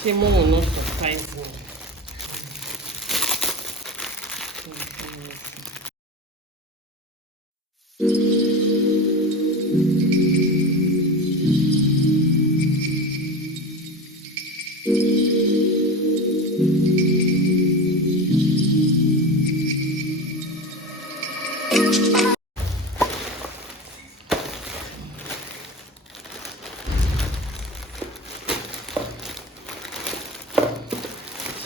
Shemo will not surprise me.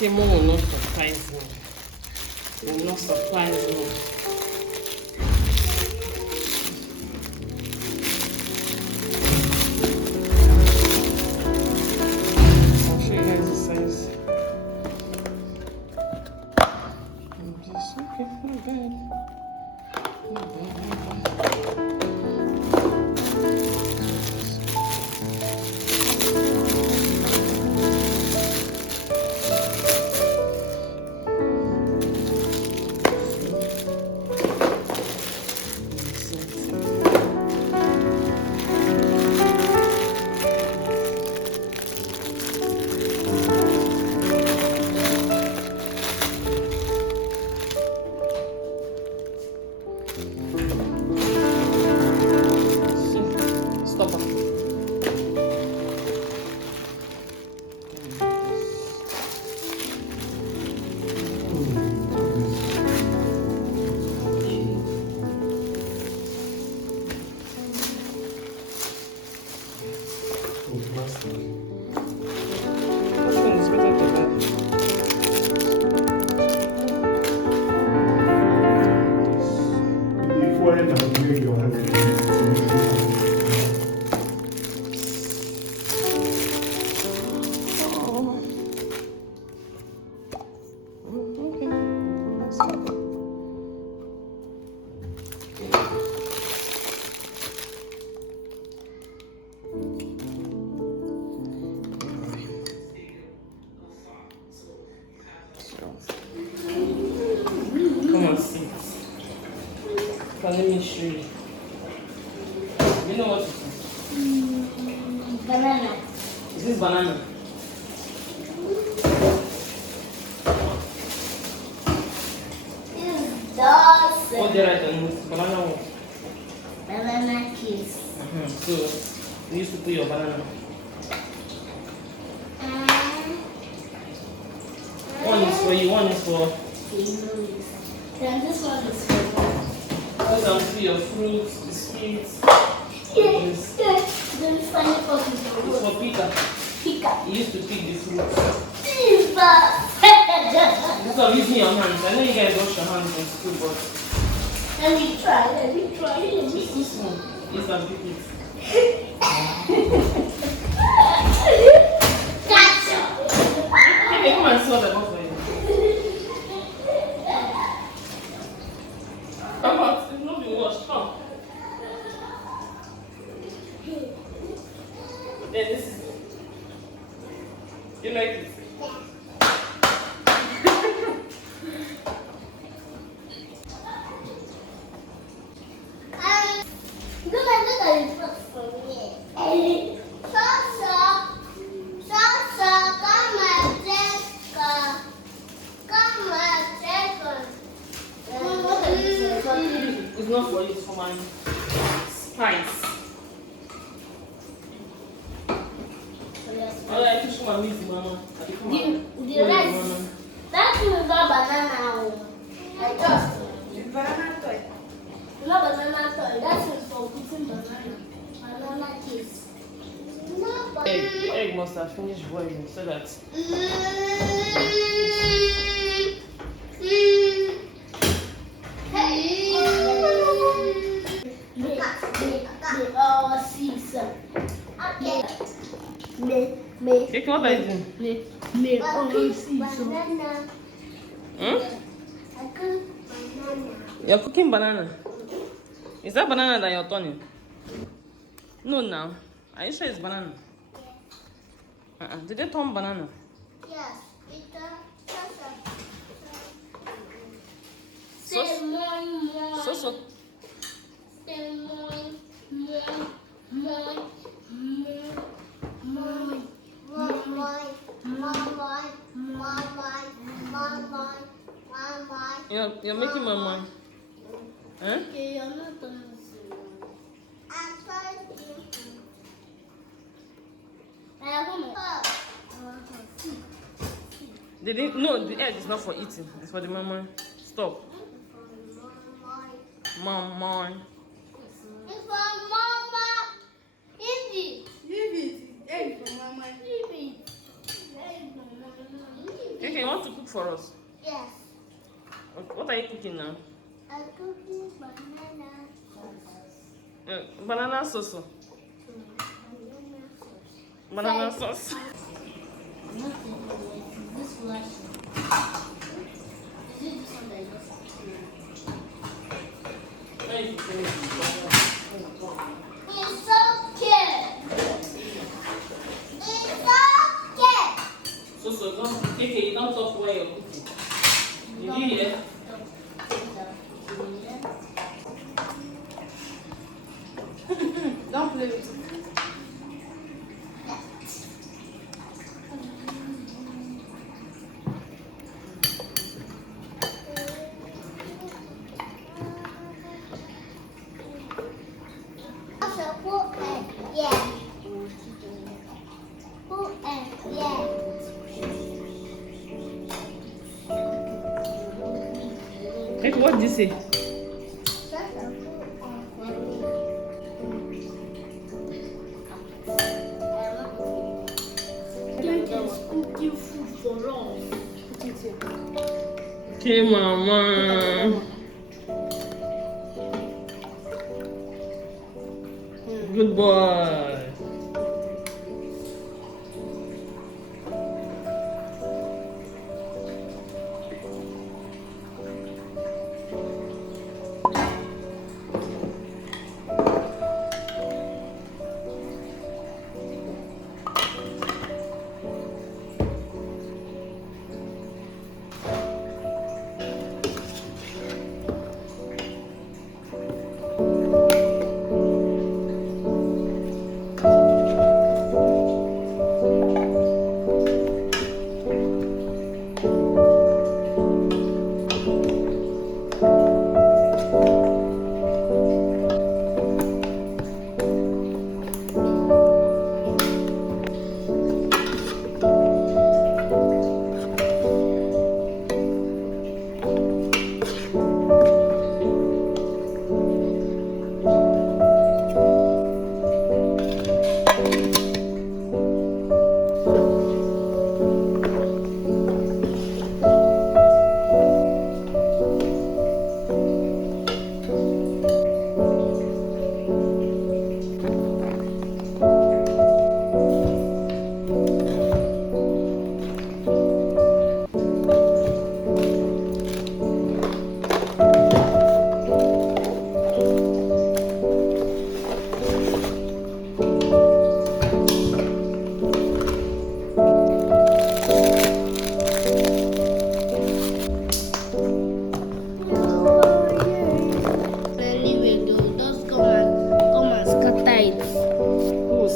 Shemo will not surprise me. Will not surprise me. I'll show you guys the size. Okay, not bad. Not bad, not bad. Stop. Come on, sit. Let me show you. You know what it is? Banana. Is this banana? What did I write on this? Banana what? Banana kiss. So, you used to put your banana. One is for you, one is for... Then this one is for me. Those are for your fruits, biscuits. Yes. Then this one is for It's for Peter. Pika. He used to pick the fruits. Jesus. This one using your hands. I know you guys wash your hands in school, but... Let me try. This one is a pick it. Gotcha. Okay, come and see what I got for you. Come on, it's not been washed. Come. Then this is it. You like it? Look at it first for me. Sasa, come and take It's not for you, it's for my spice. Oh, I push my meat, mama. The rest. That thing is not banana. I just. It's banana toy. Not banana toy. That is for putting banana. Banana kiss. Egg must have finished boiling so that. Okay, what are you doing? Banana. Hmm? I cook banana. You're cooking banana. Is that banana that you're turning? No, now. Are you sure it's banana? Did they turn banana? Yes, it's a So. You're making mama. Huh? Okay, you're not done. I'm trying to. No, the egg is not for eating. It's for the mama. Stop. Mama. It's for mama. Eat it. Leave it. Egg for mama. Leave it. Okay, you want to cook for us? Yes. What are you cooking now? I'm cooking banana sauce. Banana sauce. Banana sauce. This flash. Is it this one that you It's okay. It's okay. So don't, Kiki, you don't talk while you're cooking. You hear? Don't play with it. Kiki, what did you say? Cooking food for us. Okay, mama. Good boy.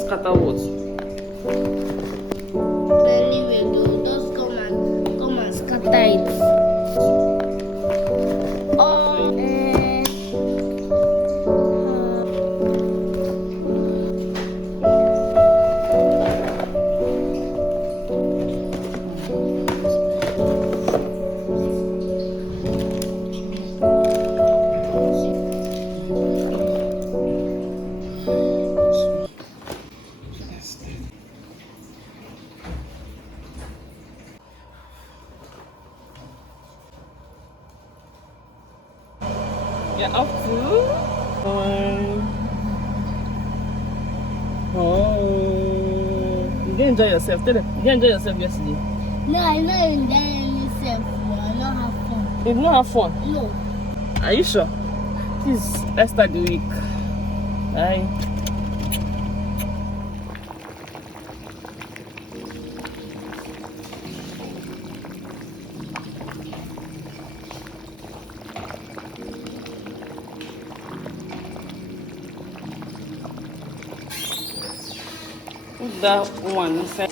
Scatter what? Anyway, they'll just come and scatter it. You're up to? Oh. You didn't enjoy yourself. Tell them. You didn't enjoy yourself yesterday. No, I not enjoy myself. I not have fun. You did not have fun? No. Are you sure? Please, let's start the week. Bye. Put that one inside.